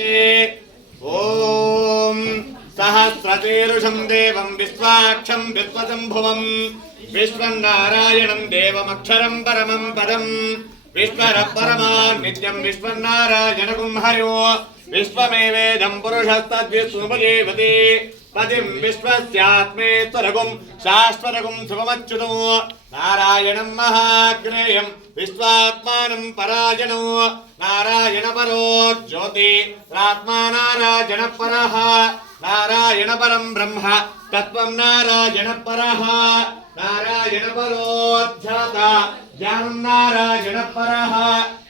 ओम सहस्रशीर्षं देवं विश्वाक्षं विश्वशंभुवं विश्वनारायणं देवमक्षरं परमं पदं विश्वरपरमान् नित्यं विश्वनारायणगुं हरियो विश्वमेवेदं पुरुषस्तद्विष्णुपदेवते पदिं विश्वस्यात्मेश्वरगुं शाश्वतगुं शुभमच्युतो नारायणं महाग्नेयं विश्वात्मानं परायणो नारायण परो ज्योति आत्मा नारायण परः नारायण परं ब्रह्म तत्त्वं नारायण परः नारायण परोऽध्याता ज्ञानं नारायण परः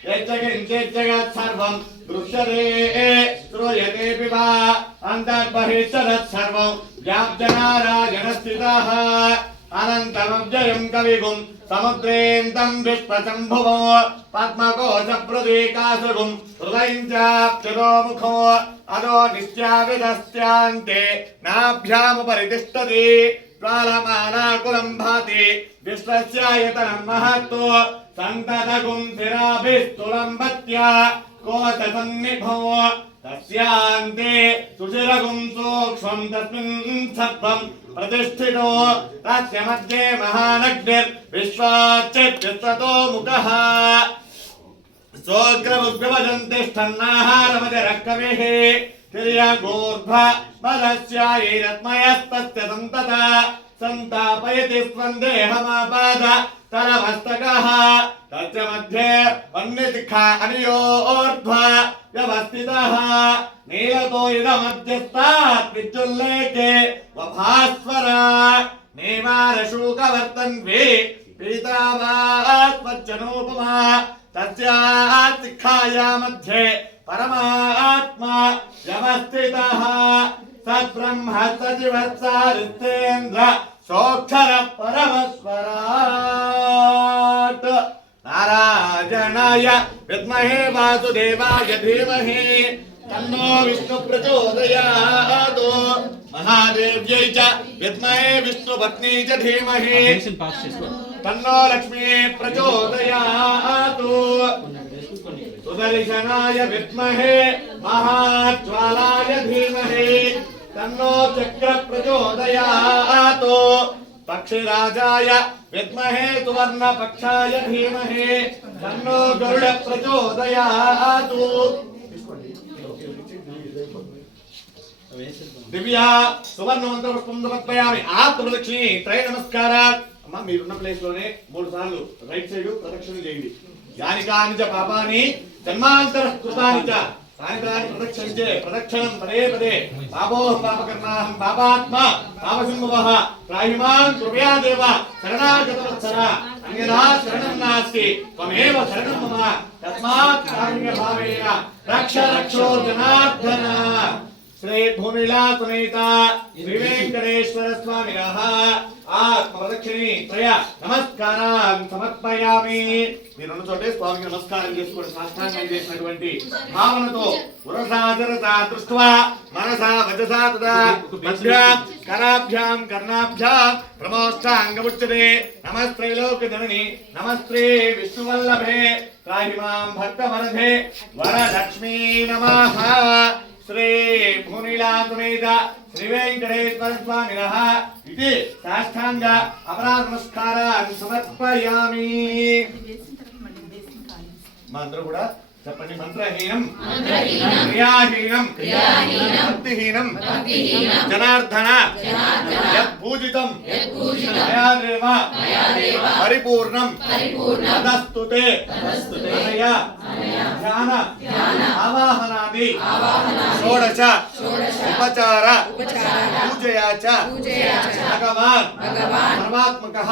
यज्जगत् सर्वं दृश्यते श्रूयते वा अन्तर्बहिश्चरत् सर्वं व्याप्य नारायण स्थितः अनन्तमव्ययं कविगुं समुद्रेन्दं विश्वशंभुवो पद्मकोशप्रतीकासुगुं हृदयं चाप्युतो मुखो अधो नित्याविदस्यान्ते नाभ्यामुपरि तिष्ठति ज्वालमालाकुलं भाति विश्वस्यायतनं महत्तो सन्ततगुं शिराभिस्तुलम्बत्या कोशसन्निभो तस्यान्ते सुशिरगुं सूक्ष्मं तस्मिन् सत्त्वं प्रतिष्ठितो तस्य मध्ये महानग्निर्विश्वाच्चिद्विश्वतो मुखः सोऽग्रमुग्रवदन्तिष्ठन्नाहारमतिरः कविः तिर्यगोर्ध्वमदस्यायैरत्मयस्तस्य सन्तता सन्तापयति स्वन्देहमापाद तरमस्तकः तस्य मध्ये वह्निशिखा अनियोर्ध्व व्यवस्थितः नीलतो इदमध्यस्तात् विद्युल्लेखे वभास्वरा नेवारशूकवर्तन्वे पीतावात्मज्जनोपमा तस्यात् शिखाया मध्ये परमात्मा व्यवस्थितः सद्ब्रह्म सचिवत्सारितेन्द्र सोऽक्षर परमस्वराट् नारायणाय विद्महे वासुदेवाय धीमहि तन्नो विष्णु प्रचोदयात् महादेव्यै च विद्महे विष्णुपत्नी च धीमहि तन्नो लक्ष्मी प्रचोदयात् सुदर्शनाय विद्महे महाज्वालाय धीमहि तन्नो चक्र प्रचोदयात् पक्षिराजाय विद्महे सुवर्णपक्षाय धीमहि तन्नो गरुड प्रचोदयात् दिव्या सुवर्णमन्त्रपुष्पं समर्पयामि आत्मप्रदक्षिणे त्रय नमस्कारात् अम्मा మీరున్న ప్లేస్ లోనే 3 సార్లు రైట్ సైడ్ ప్రదక్షిణ చేయండి यानि कानि च पापानि जन्मान्तरः कृतानि च तानि तानि प्रदक्षिणे प्रदक्षिणं पदे पदे पापोऽहं पापकर्माहं पापात्मा पापसम्भवः त्राहि मां कृपया देव शरणागतवत्सर अन्यथा शरणं नास्ति त्वमेव शरणं मम तस्मात् कारुण्यभावेन रक्ष रक्षो जनार्दन श्री भूमिला सुनीता श्री वेंकटेश्वर स्वामिनः आत्मप्रदक्षिणे त्रय नमस्कारान् समर्पयामि మీరున్న చోటే స్వామికి నమస్కారం చేసుకోండి సాష్టాంగం చేసినటువంటి భావనతో పురసాదరతా దృష్ట్వా మనసా వచసా తదా మధ్యాం కరాభ్యాం కర్ణాభ్యాం ప్రమోష్టాంగముచ్యతే నమస్త్రైలోక జనని నమస్తే విష్ణువల్లభే త్రాహి మాం భక్తవరధే వరలక్ష్మీ నమః श्री भूनिलासुमेध श्री वेंकटेश्वर स्वामिनः इति साष्टांग अपराध नमस्कारान् समर्पयामि मंत्र కూడా చెప్పండి మంత్రహీనం క్రియాహీనం భక్తిహీనం జనార్దన యత్ పూజితం మయాదేవ పరిపూర్ణం తదస్తుతే అనయా ధ్యాన ఆవాహనాది షోడశ ఉపచార పూజయా చ భగవాన్ పరమాత్మకః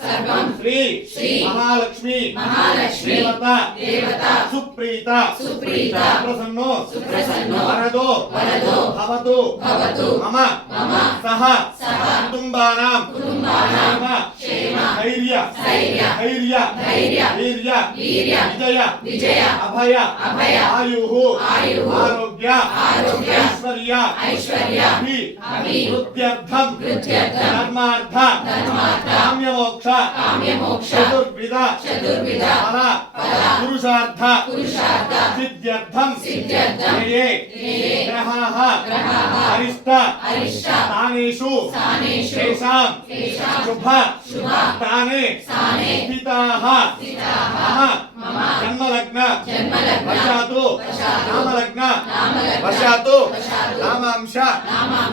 సర్వం శ్రీ మహాలక్ష్మి देवता सुप्रीता प्रसन्नो वरदो भवतु मम सह कुटुम्बानां क्षेम ధైర్య ధైర్య వీర్య విజయ అభయ ఆయు ఆరోగ్య ఐశ్వర్య వృత్త్యర్థం ధర్మార్థ కామ్యమోక్ష చతుర్విధ ఫల పురుషార్థ సిద్ధ్యర్థం ఏ గ్రహాః అరిష్ట స్థానేషు తేషాం శుభ స్థానే స్థితాః మమ జన్మలగ్న వశాతు నామాంశ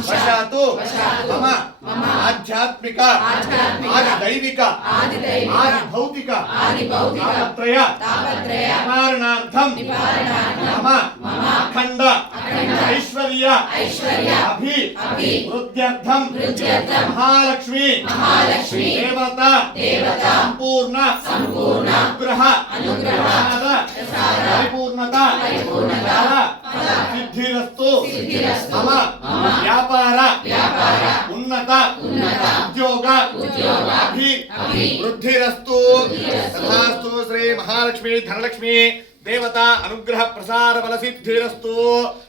వశాతు మమ ఆధ్యాత్మిక ఆదిదైవిక ఆదిభౌతిక తాపత్రయ నివారణార్థం మమ అఖండ ఐశ్వర్య అభివృద్ధ్యర్థం మహాలక్ష్మి దేవత సంపూర్ణ అనుగ్రహ పరిపూర్ణత సిద్ధిరస్తు మమ వ్యాపార ఉన్నత ఉద్యోగ అభివృద్ధిరస్తు తథాస్తు. శ్రీ మహాలక్ష్మి ధనలక్ష్మి దేవత అనుగ్రహ ప్రసార బల సిద్ధిరస్తు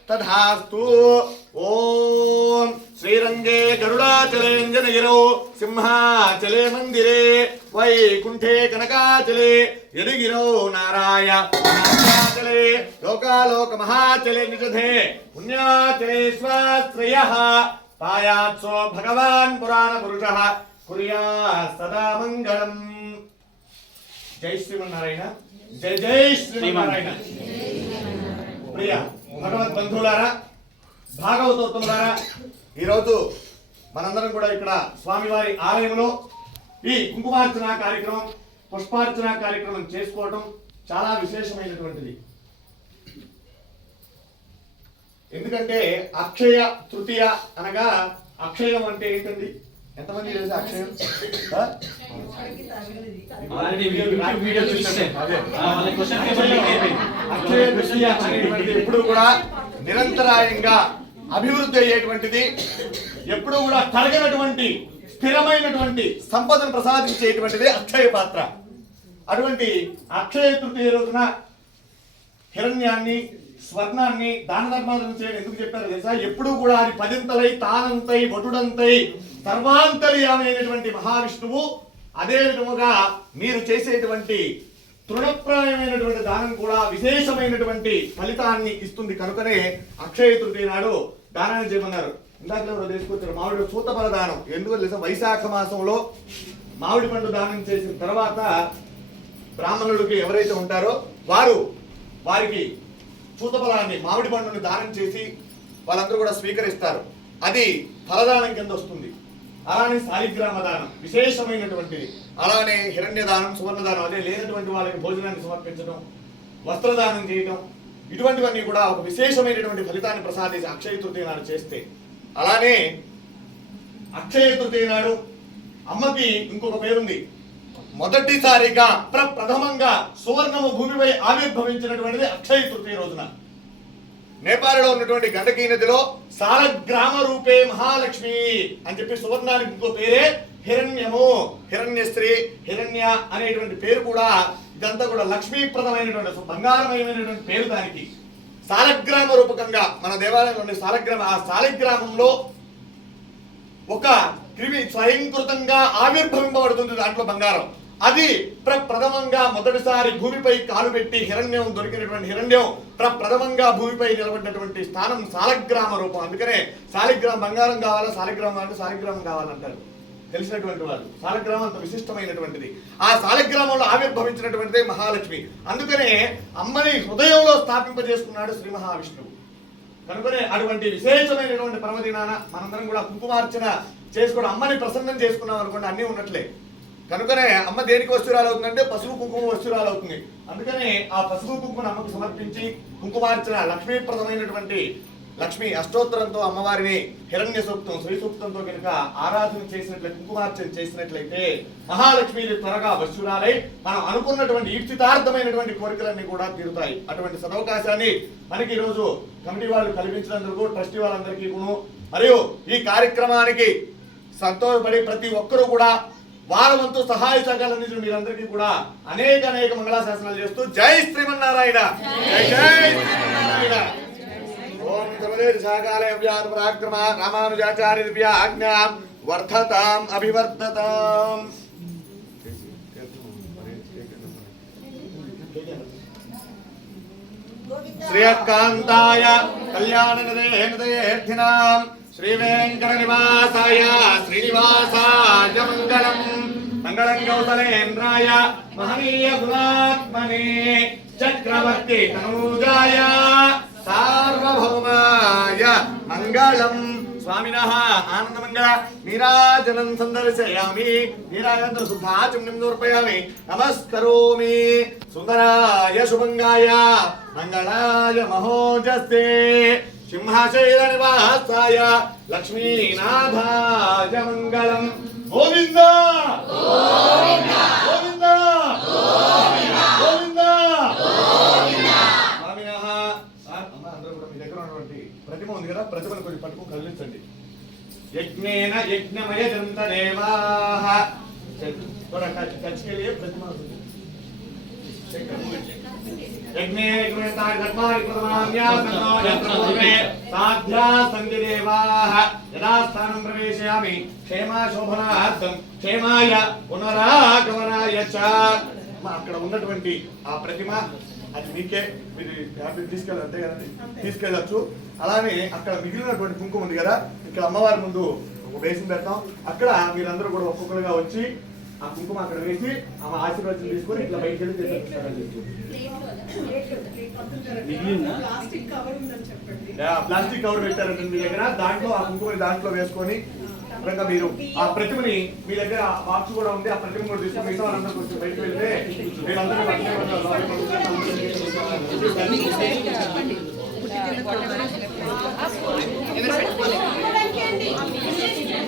తథాస్తు. ఓం శ్రీరంగే గరుడాచలేంజనగిరౌ సింహాచలే మందిరే వైకుంఠే కనకాచలే యదిగిరౌ నారాయణాచలే లోకాలోక మహాచలే నిజధే పుణ్యాచలే స్వాశ్రయః పాయాత్సో భగవాన్ పురాణ పురుషః కుర్యాత్ సదా మంగళం. జై శ్రీమన్నారాయణ. జై జై శ్రీమన్నారాయణ. ప్రియ భగవద్ బంధువులారా, భాగవతోత్తములారా, ఈరోజు మనందరం కూడా ఇక్కడ స్వామివారి ఆలయంలో ఈ కుంకుమార్చన కార్యక్రమం, పుష్పార్చన కార్యక్రమం చేసుకోవటం చాలా విశేషమైనటువంటిది. ఎందుకంటే అక్షయ తృతీయ అనగా అక్షయం అంటే ఏంటండి? ఎంతమంది తెలుసు అక్షయం? అక్షయ తృతీయ అనేటువంటిది ఎప్పుడు కూడా నిరంతరాయంగా అభివృద్ధి అయ్యేటువంటిది, ఎప్పుడు కూడా తరగనటువంటి స్థిరమైనటువంటి సంపదను ప్రసాదించేటువంటిది అక్షయ పాత్ర. అటువంటి అక్షయ తృతీయ రోజున హిరణ్యాన్ని, స్వర్ణాన్ని దాన ధర్మాలను చేయడం ఎందుకు చెప్పారు తెలుసా? ఎప్పుడు కూడా అది పదింతలై తానంతై వటుడంతై సర్వాంతర్యామైనటువంటి మహావిష్ణువు అదే విధముగా మీరు చేసేటువంటి తృణప్రాయమైనటువంటి దానం కూడా విశేషమైనటువంటి ఫలితాన్ని ఇస్తుంది. కనుకనే అక్షయ తృతీయ నాడు దానాన్ని చేయమన్నారు. ఇందాక తీసుకొచ్చారు మామిడి సూతఫల దానం. ఎందుకు తెలుసా? వైశాఖ మాసంలో మామిడి పండు దానం చేసిన తర్వాత బ్రాహ్మణులకి ఎవరైతే ఉంటారో వారికి సూతఫలాన్ని, మామిడి పండుని దానం చేసి వాళ్ళందరూ కూడా స్వీకరిస్తారు. అది ఫలదానం కింద వస్తుంది. అలానే శాలిగ్రామ దానం విశేషమైనటువంటిది. అలానే హిరణ్య దానం, సువర్ణదానం, అదే లేనటువంటి వాళ్ళకి భోజనాన్ని సమర్పించడం, వస్త్రదానం చేయడం, ఇటువంటివన్నీ కూడా ఒక విశేషమైనటువంటి ఫలితాన్ని ప్రసాదించి అక్షయ తృతీయ నాడు చేస్తే. అలానే అక్షయ తృతీయ నాడు అమ్మకి ఇంకొక పేరుంది. మొదటిసారిగా ప్రథమంగా సువర్ణము భూమిపై ఆవిర్భవించినటువంటిది అక్షయ తృతీయ రోజున. నేపాల్లో ఉన్నటువంటి గండకీ నదిలో సాలగ్రామ రూపే మహాలక్ష్మి అని చెప్పి సువర్ణానికి ఇంకో పేరే హిరణ్యము, హిరణ్యశ్రీ, హిరణ్య అనేటువంటి పేరు కూడా. ఇదంతా కూడా లక్ష్మీప్రదమైనటువంటి బంగారమయమైనటువంటి పేరు దానికి. సాలగ్రామ రూపకంగా మన దేవాలయంలో ఆ సాలగ్రామంలో ఒక క్రిమి స్వయంకృతంగా ఆవిర్భవింపబడుతుంది. దాంట్లో బంగారం అది ప్రథమంగా మొదటిసారి భూమిపై కాలు పెట్టి హిరణ్యం దొరికినటువంటి హిరణ్యం ప్రథమంగా భూమిపై నిలబడినటువంటి స్థానం సాలగ్రామ రూపం. అందుకనే సాలిగ్రామం బంగారం కావాలా, సాలిగ్రామం అంటే సాలిగ్రామం కావాలంటారు తెలిసినటువంటి వాళ్ళు. సాలగ్రామం అంత విశిష్టమైనటువంటిది. ఆ సాలగ్రామంలో ఆవిర్భవించినటువంటిదే మహాలక్ష్మి. అందుకనే అమ్మని హృదయంలో స్థాపింపజేసుకున్నాడు శ్రీ మహావిష్ణువు. కనుకనే అటువంటి విశేషమైనటువంటి పర్వదినాన మనందరం కూడా కుంకుమార్చన చేసుకోవడం, అమ్మని ప్రసన్నం చేసుకున్నాం అనుకోండి, అన్నీ ఉన్నట్లే. కనుకనే అమ్మ దేనికి వస్తురాలు అవుతుందంటే పసుపు కుంకుమ వస్తురాలు అవుతుంది. అందుకనే ఆ పసుపు కుంకుమను అమ్మకు సమర్పించి కుంకుమార్చన లక్ష్మీప్రదమైనటువంటి లక్ష్మీ అష్టోత్తరంతో అమ్మవారిని హిరణ్య సూక్తం, శ్రీ సూక్తంతో కనుక ఆరాధన చేసినట్లయితే, కుంకుమార్చన చేసినట్లయితే మహాలక్ష్మి త్వరగా వశురాలై మనం అనుకున్నటువంటి ఈప్సితార్థమైనటువంటి కోరికలన్నీ కూడా తీరుతాయి. అటువంటి సదవకాశాన్ని మనకి ఈరోజు కమిటీ వాళ్ళు కల్పించినందుకు ట్రస్టీ వాళ్ళందరికీ మరియు ఈ కార్యక్రమానికి సంతోషపడి ప్రతి ఒక్కరూ కూడా వారి వంతు సహాయ సహకారాలు అందించిన మీరందరికీ కూడా అనేక మంగళాశాసనాలు చేస్తూ జై శ్రీమన్నారాయణ, జై జై శ్రీమన్నారాయణ. ఓం సర్వదేవ సహకాలయ వ్యాపరాక్రమ రామానుజాచార్య దివ్య ఆజ్ఞాం వర్ధతాం అభివర్ధతాం. శ్రీకాంతాయ కళ్యాణనిధేర్థినాం శ్రీ వెంకట నివాసాయ శ్రీనివాసాయ మంగళం. మంగళం కౌసలేంద్రాయ మహనీయ గుణాత్మనే చక్రవర్తి తనూజాయ సార్వభౌమాయ మంగళం. స్వామినః ఆనందమంగళ నీరాజనం సందర్శయామి. నీరాజనం శుద్ధాచమనం సమర్పయామి. నమస్కరోమి సుందరాయ శుభంగాయ మంగళాయ మహోజస్తే సింహాశైల నివాసాయ లక్ష్మీనాథాయ మంగళం. గోవింద గోవింద గోవింద గోవింద. స్వామినః అమ్మ అందరూ కూడా మీ దగ్గర ఉన్నటువంటి ప్రతిమ ఉంది కదా, ప్రతిమను కొంచెం పట్టుకుని కదిలించండి. యజ్ఞేన యజ్ఞమయ జంత దేవాః. టచ్కెళ్ళి ప్రతిమ యజ్ఞే యజ్ఞేతాయ ధర్మాయ ప్రథమాన్యాసన్నోయత్రపూర్వే సాధ్యా సంధి దేవాః. యదా స్థానం ప్రవేశయామి క్షేమా శోభనార్థం క్షేమాయ పునరాగమనాయ చ. అక్కడ ఉన్నటువంటి ఆ ప్రతిమ అది మీకే, మీరు హ్యాపీ తీసుకెళ్ళి అంతే కదండి, తీసుకెళ్ళచ్చు. అలానే అక్కడ మిగిలినటువంటి కుంకుమ ఉంది కదా, ఇక్కడ అమ్మవారి ముందు ఒక బేసిన్ పెడతాం. అక్కడ మీరందరూ కూడా ఒక్కొక్కరుగా వచ్చి ఆ కుంకుమ అక్కడ వేసి ఆమె ఆశీర్వాదం తీసుకొని ఇట్లా బయటకు వెళ్ళి ప్లాస్టిక్ కవర్ పెట్టారంటే మీ దగ్గర, దాంట్లో ఆ కుంకుమని దాంట్లో వేసుకొని మీరు ఆ ప్రతిమని మీ దగ్గర బాక్స్ కూడా ఉంది, ఆ ప్రతిమ కూడా తీసుకొని మిగతా వాళ్ళందరూ కొంచెం బయటకు వెళ్తే వీళ్ళందరూ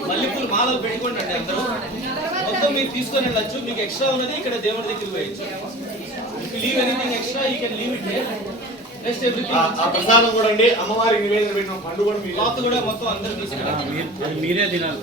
మల్లెపూలు మాలలు పెట్టుకోండి అండి. అందరూ మొత్తం మీరు తీసుకొని వెళ్ళచ్చు. మీకు ఎక్స్ట్రా ఉన్నది ఇక్కడ దేవుడి దగ్గర పోయచ్చు. Leave anything extra you can leave it. Next everything ఆ ప్రసాదం కూడా అండి అమ్మవారికి నివేదన పెట్టిన పండు కూడా క్లాత్ కూడా మొత్తం అందరూ తీసుకెళ్ళాలి. మీరే తినాలి.